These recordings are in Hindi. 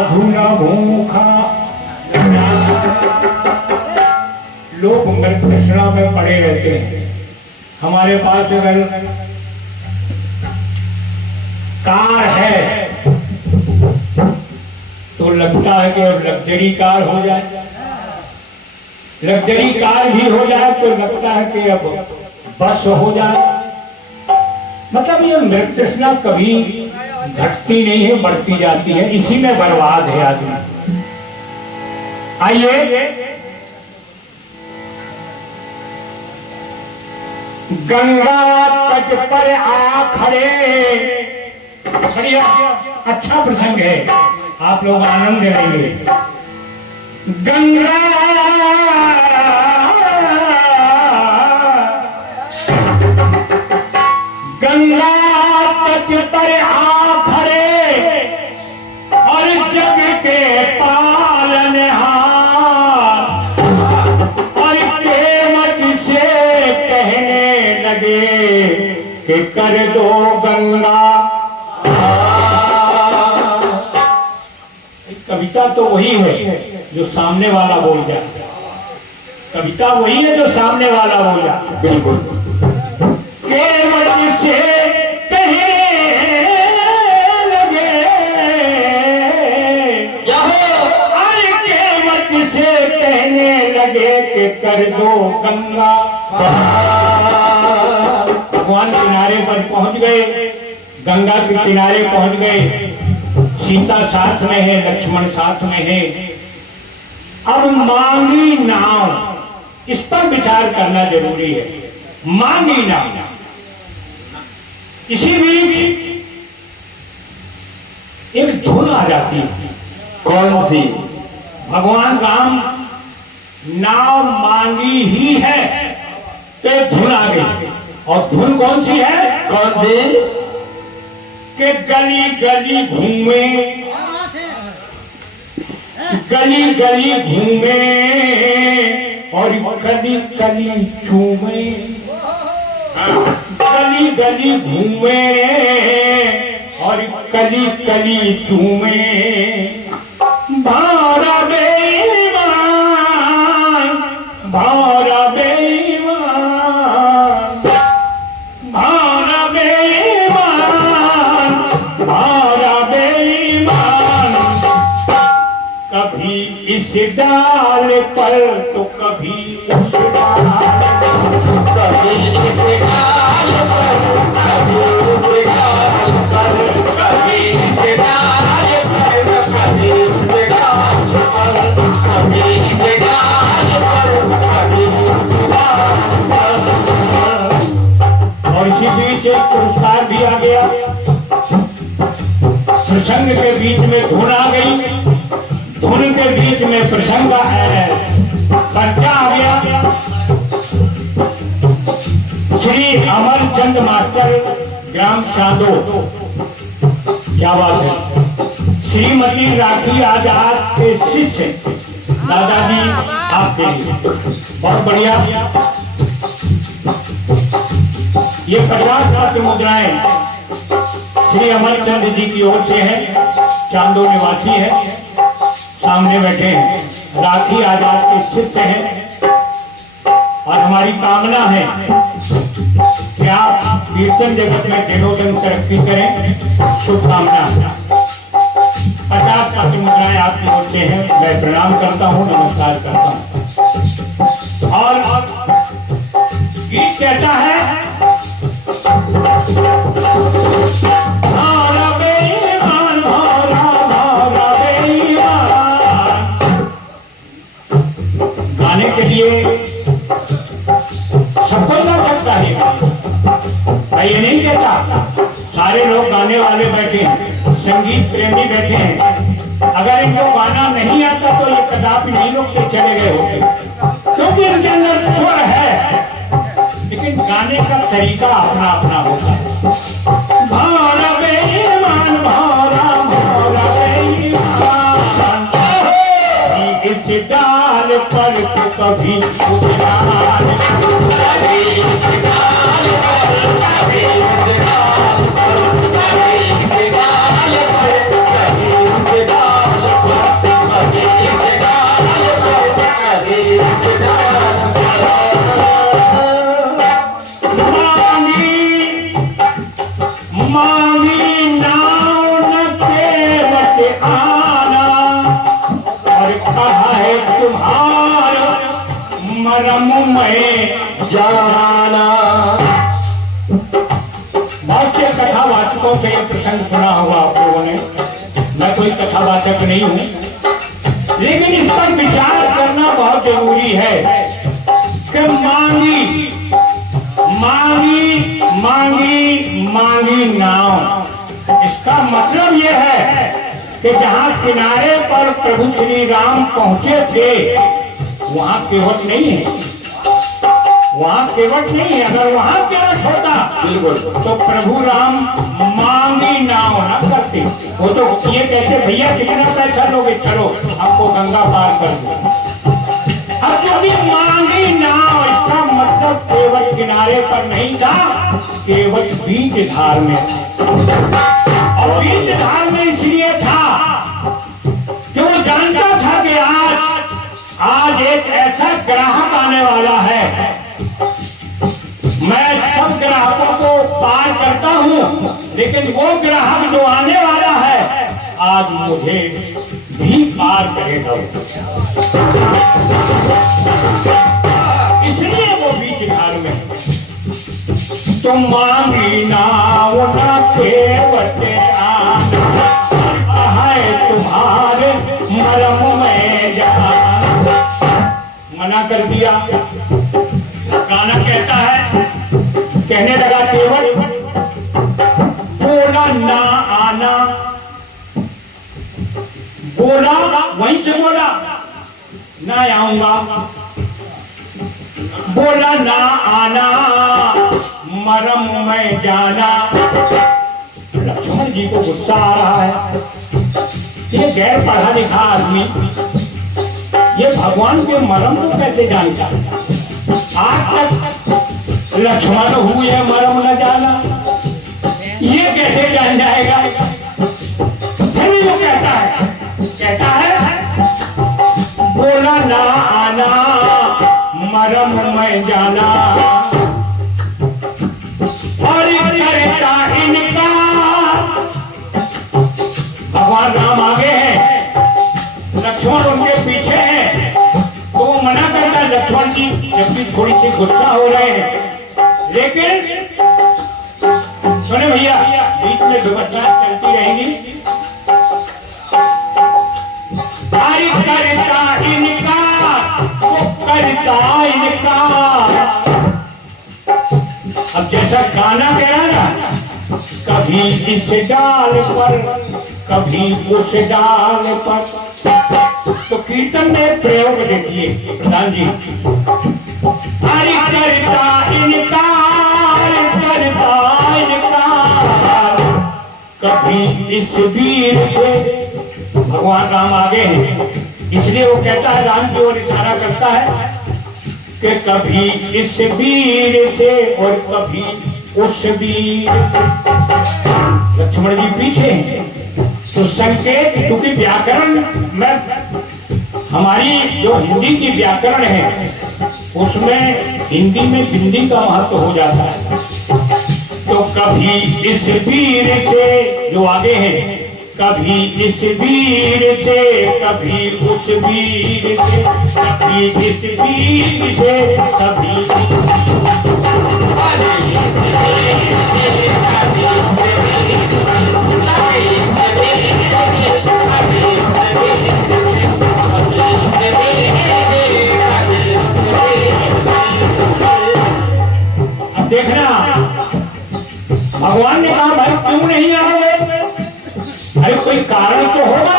साधु न भूखा। लोग मृत तृष्णा में पड़े रहते हैं। हमारे पास अगर कार है तो लगता है कि अब लग्जरी कार हो जाए, लग्जरी कार भी हो जाए तो लगता है कि अब बस हो जाए। मतलब ये मृत तृष्णा कभी घटती नहीं है, बढ़ती जाती है, इसी में बर्बाद है आदमी। आइए, गंगा तट पर आ खड़े, बढ़िया अच्छा प्रसंग है, आप लोग आनंद लेंगे। गंगा गंगा तट पर आ खड़े और जग के पालनहार, और केवट से कहने लगे कि कर दो गंगा। कविता तो वही है जो सामने वाला बोल जाए, कविता वही है जो सामने वाला बोल जाए। बिल्कुल, केवट से कहने लगे, अरे केवट से कहने लगे कि कर दो गंगा। भगवान किनारे पर पहुंच गए, गंगा के किनारे पहुंच गए, सीता साथ में है, लक्ष्मण साथ में है। अब मांगी नाव, इस पर विचार करना जरूरी है। मांगी नाव, इसी बीच एक धुन आ जाती है। कौन सी? भगवान राम नाव मांगी ही है तो धुन आ गई। और धुन कौन सी है? कौन सी? के गली गली घूमे, गली गली घूमे और गली गली चूमे, गली गली घूमे और गली गली चूमे। भारा बेईमान, भारा बेईमान, भारा बेईमान, भारा बेईमान। कभी इस डाल पर तो कभी उस डाल, कभी इस डाल पर, कभी उस डाल पर, कभी इस डाल पर, कभी उस डाल पर, कभी इस डाल पर, कभी उस डाल पर। और इसी बीच एक पुरस्कार भी आ गया। प्रसंग के बीच में धुन आ गई, धुन के बीच में प्रसंग है, पर्चा आ गया। श्री अमरचंद मास्टर, ग्राम चांदो, क्या बात है। श्रीमती राखी आजाद के शिष्य दादाजी आपके लिए बहुत बढ़िया। ये 50 पत्र मुद्राएं श्री अमरचंद जी की ओर से है, चांदो निवासी है, सामने बैठे हैं, राखी आजाद के शिष्य हैं। और हमारी कामना है कि आप कीर्तन जगत में दिनों दिन तरक्की करें, शुभकामना। 50 पत्र मुद्राएं आपकी ओर से हैं, मैं प्रणाम करता हूँ, नमस्कार करता हूँ। और गीत कहता है, भारा बेईमान, भारा भारा बेईमान। गाने के लिए सबको गा सकता है, मैं ये नहीं कहता। सारे लोग गाने वाले बैठे हैं, संगीत प्रेमी बैठे हैं। अगर इनको गाना नहीं आता तो ये कदापि नहीं लोग के चले गए होते, क्योंकि इनके अंदर स्वर है, लेकिन गाने का तरीका अपना अपना होता है। भारा बेईमान, भारा भारा बेईमान, इस डाल पर तो कभी उस डाल, कभी इस डाल पर, कभी उस डाल पर, कभी इस डाल पर, कभी उस डाल मरम में जाना। बहुत से कथावाचकों से ये प्रसंग सुना होगा आप लोगों ने। मैं कोई कथावाचक नहीं हूं, लेकिन इस पर विचार करना बहुत जरूरी है कि मांगी मांगी मांगी मांगी नाव। इसका मतलब यह है कि जहां किनारे पर प्रभु श्री राम पहुंचे थे वहां केवट नहीं है, वहां केवट नहीं है। अगर वहां केवट होता तो प्रभु राम मांगी नाव न करते। वो तो ये कहते भैया कितना पैसा लोगे, चलो आपको गंगा पार कर दो। अब जो भी मांगी नाव, इसका मतलब केवट किनारे पर नहीं था, केवट बीच धार में। और बीच धार में इसलिए था कि वो जानता था कि आज एक ऐसा ग्राहक आने वाला है। मैं सब ग्राहकों को पार करता हूं, लेकिन वो ग्राहक जो आने वाला है आज मुझे भी पार करेगा। इसलिए वो बीच धार में। तुम मांगी नाव ना केवट आना, है तुम्हारे मरम में जाना। मना कर दिया। गाना कहता है, कहने लगा केवट, बोला ना आना। बोला वहीं से बोला ना आऊंगा। बोला ना आना मरम में जाना। लक्ष्मण जी को गुस्सा आ रहा है। ये गैर पढ़ा लिखा आदमी ये भगवान के मरम को कैसे जानता? आज तक लक्ष्मण हुए मरम न जाना, ये कैसे जान जाएगा? फिर वो कहता है बोला ना आना मरम में जाना। और करता इनका, भगवान राम आगे हैं, लक्ष्मण उनके पीछे हैं, तो वो मना करता। लक्ष्मण जी जबकि थोड़ी सी गुस्सा हो रहे हैं, लेकिन सुने भैया, बीच में व्यवस्था चलती रहेगी। करता इनका, वो करता इनका। अब जैसा गाना कह रहा ना, कभी इस डाल पर कभी उस डाल पर, तो कीर्तन में प्रयोग देखिए प्रधान जी। हरि करता इनका, करता इनका, कभी इस वीर से। भगवान राम आगे हैं, इसलिए वो कहता है, राम की ओर इशारा करता है कि कभी इस वीर से और कभी उस वीर से। लक्ष्मण जी पीछे हैं, तो संकेत, क्योंकि व्याकरण में हमारी जो हिंदी की व्याकरण है उसमें हिंदी में बिंदी का महत्व हो जाता है। तो कभी इस वीर से, जो आगे है, कभी इस वीर से कभी उस वीर से, कभी इस वीर से कभी। अब देखना, भगवान ने कहा भाई क्यों नहीं आओगे? अरे कोई कारण तो होगा।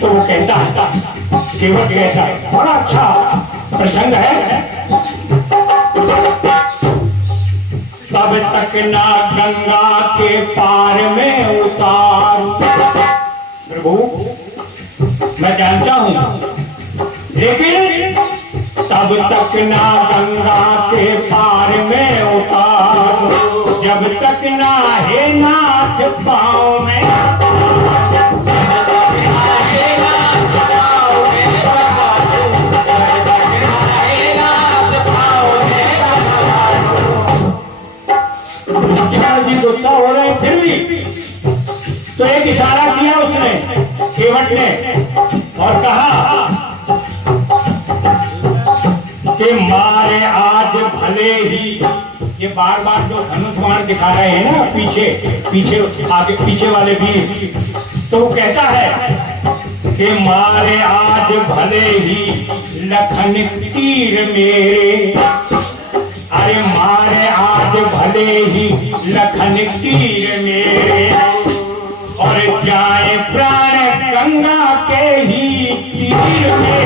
तो वो कहता है, केवट कहता है, बड़ा अच्छा प्रसंग है। तब तक ना गंगा के पार में उतार। प्रभु मैं जानता हूं, लेकिन तब तक ना गंगा के पार में उतार, जब तक ना है नाथ पाँव में। गुस्सा हो रहे फिर भी, तो एक इशारा किया उसने, केवट ने, और कहा कि मारे आज भले ही, ये बार बार जो धनुष बाण दिखा रहे हैं ना पीछे पीछे आगे पीछे वाले भी, तो वो कहता है कि मारे आज भले ही लखन तीर मेरे, अरे मारे आज भले ही लखन तीर मेरे, और जाए प्राण गंगा के ही तीर में,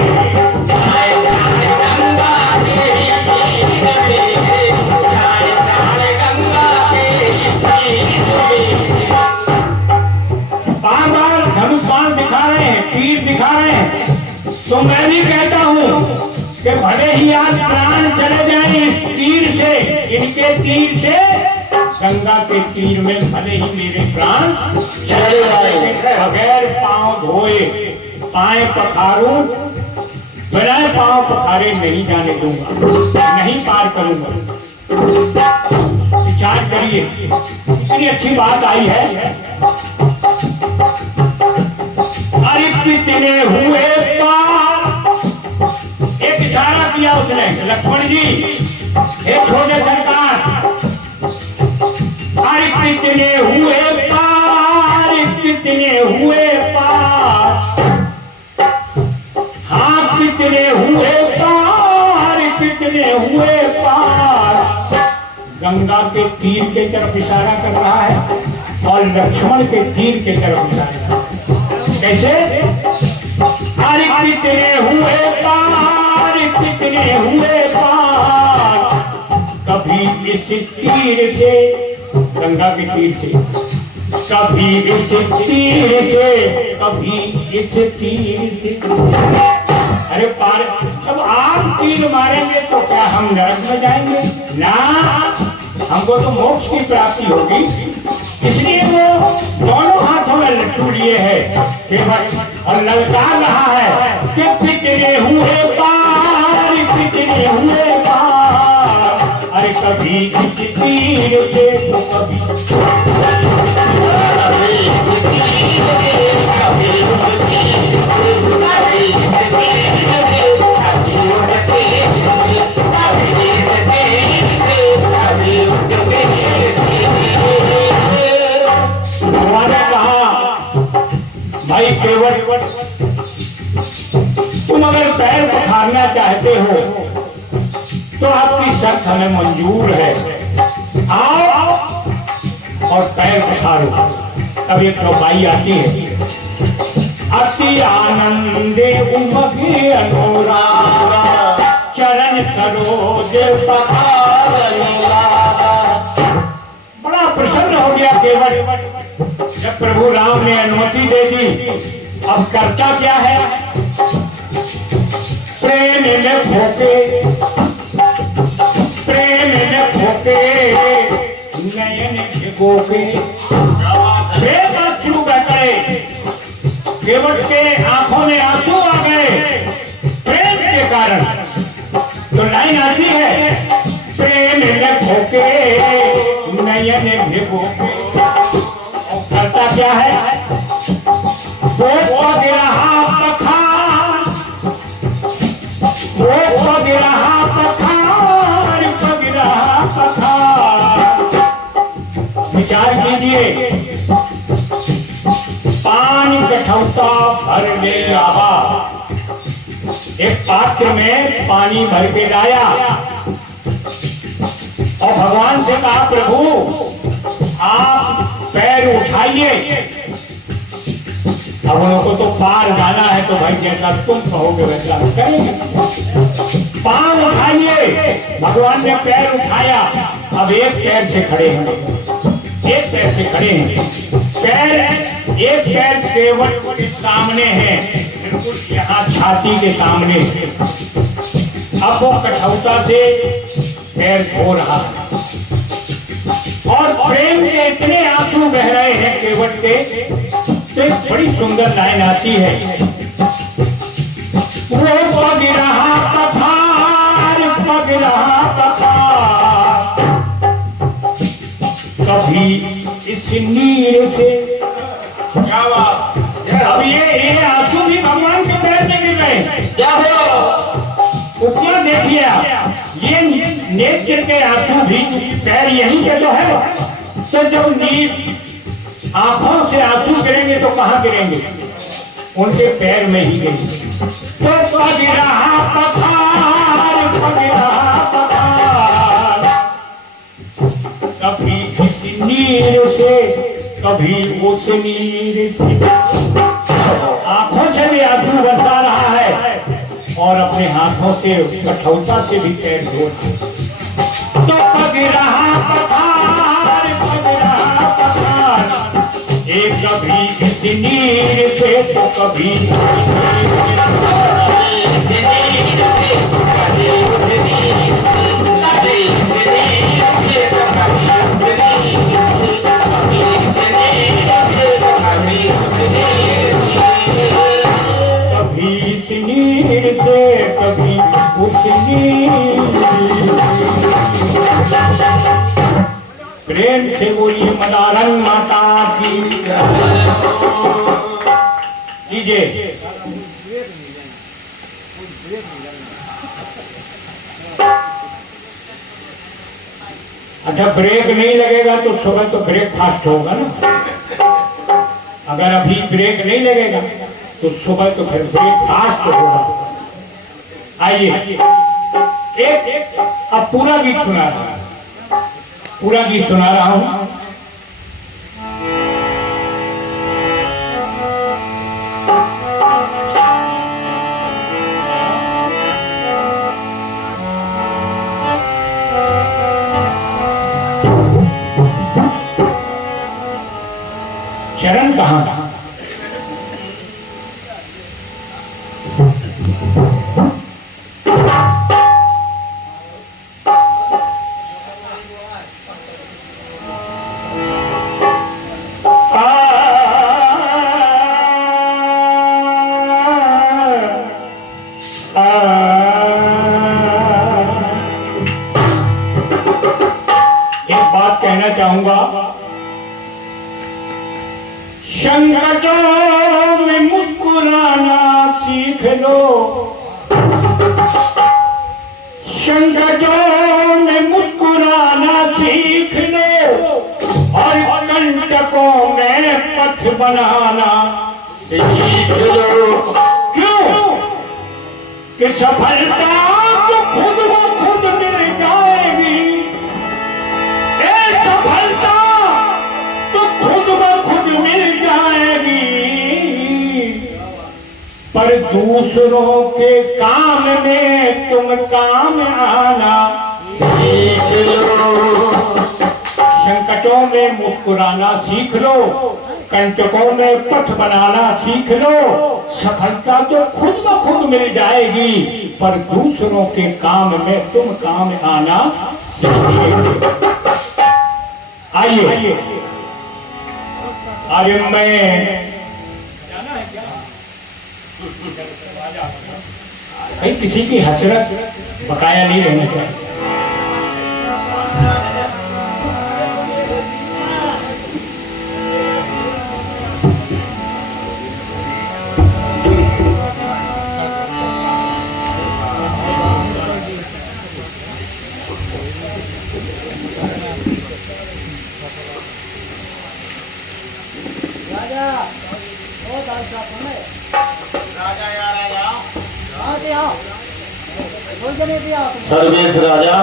बार बार धनुष बाण दिखा रहे हैं, तीर दिखा रहे हैं, तो मैं भी कहता हूं कि भले ही आज प्राण चले जाए इस तीर से, इनके तीर से, गंगा के तीर में भले ही मेरे प्राण चले जाए, बगैर पांव धोए पाए पखारूं, बिना पांव पखारे नहीं जाने दूंगा, नहीं पार करूंगा। विचार करिए, इतनी अच्छी बात आई है। अरे कितने हुए पार, एक इशारा किया उसने, लक्ष्मण जी एक छोटे सरकार, अरे कितने हुए पार, कितने हुए पार, हाँ कितने हुए पार, कितने हुए पार, गंगा के तीर के तरफ इशारा कर रहा है और लक्ष्मण के तीर के तरफ इशारा। कैसे? अरे कितने हुए पार, कितने हुए पार, कभी इस तीर से, गंगा के तीर से, कभी इस तीर से, कभी इस तीर से। अरे पार, जब आप तीर मारेंगे तो क्या हम नरक में जाएंगे? ना, हमको तो मोक्ष की प्राप्ति होगी। इसलिए वो दोनों हाथों में लट्टू लिए है केवल और ललकार रहा है कि कितने हुए पार, कितने हुए पार, अरे कभी इस तीर से तो कभी भाई केवल तुम अगर पैर पखारना चाहते हो तो आपकी शर्त हमें मंजूर है, आओ और पैर पखारो। तब एक चौपाई आती है, अति आनंदे उमगे अनुरागा, चरण सरोज पखारनेगा। बड़ा प्रसन्न हो गया केवल जब प्रभु राम ने अनुमति दे दी। अब करता क्या है? प्रेम में फोके, प्रेम में फोके, नयन भिगो के, शुरू कर गए। केवट के आंखों में आंसू आ गए प्रेम के कारण। तो लाइन आती है, प्रेम में फोके, नयन भिगो के। करता क्या है? वो गिरहा पखार, वो गिरहा पखार, गिरहा पखार। विचार कीजिए, पानी कठौता भर ले आवा, एक पात्र में पानी भर के लाया और भगवान से कहा, प्रभु आप पैर उठाइए। अब उनको तो पार जाना है तो भाई जैसा तुम कहोगे वैसा करेंगे। पांव उठाइए। भगवान ने पैर उठाया। अब एक पैर से खड़े हैं, एक पैर से खड़े हैं। पैर, एक पैर केवट के सामने है, बिल्कुल यहाँ छाती के सामने। अब वो कठौता से पैर धो रहा है और प्रेम के इतने आंसू बह रहे हैं केवट के। तो एक बड़ी सुंदर लाइन आती है, वो पग रहा पथार, पग रहा पथार, कभी इस नीर से। क्या बात! अब ये आंसू भी भगवान के पैर से गिर रहे। क्या हो? उपमा देखिए आप, नेत्र के आंसू भी पैर यहीं के तो है। तो जब नीर आंखों से आंसू गिरेंगे तो कहाँ गिरेंगे? उनके पैर में ही गिरेंगे। तो पग रहा पखार, पग रहा पखार, कभी इस नीर से कभी उस नीर से। आंखों से भी आंसू बरसा रहा है और अपने हाथों से कठौता से भी पैर धो। तो पग रहा पखार, पग रहा पखार, एक कभी इस नीर से तो कभी कभी प्रेम से बोलिए मदारंग माता की लीजिए। अच्छा, ब्रेक नहीं लगेगा तो सुबह तो ब्रेकफास्ट होगा ना। अगर अभी ब्रेक नहीं लगेगा तो सुबह तो फिर ब्रेकफास्ट होगा। आइए एक अब पूरा गीत सुना रहा हूं, पूरा गीत सुना रहा हूं। चरण कहां था? एक बात कहना चाहूंगा, संकटों में मुस्कुराना सीख लो, संकटों में मुस्कुराना सीख लो, और कंटकों में पथ बनाना सीख लो। क्यों कि सफलता तो खुद ब खुद मिल जाएगी, सफलता तो खुद ब खुद मिल जाएगी, पर दूसरों के काम में तुम काम आना सीख लो। संकटों में मुस्कुराना सीख लो, कंटकों में पथ बनाना सीख लो। सफलता तो खुद ब खुद मिल जाएगी, पर दूसरों के काम में तुम काम आना सीख। आइए, अरे मैं भाई किसी की हसरत बकाया नहीं रहना चाहिए। सर्वेश राजा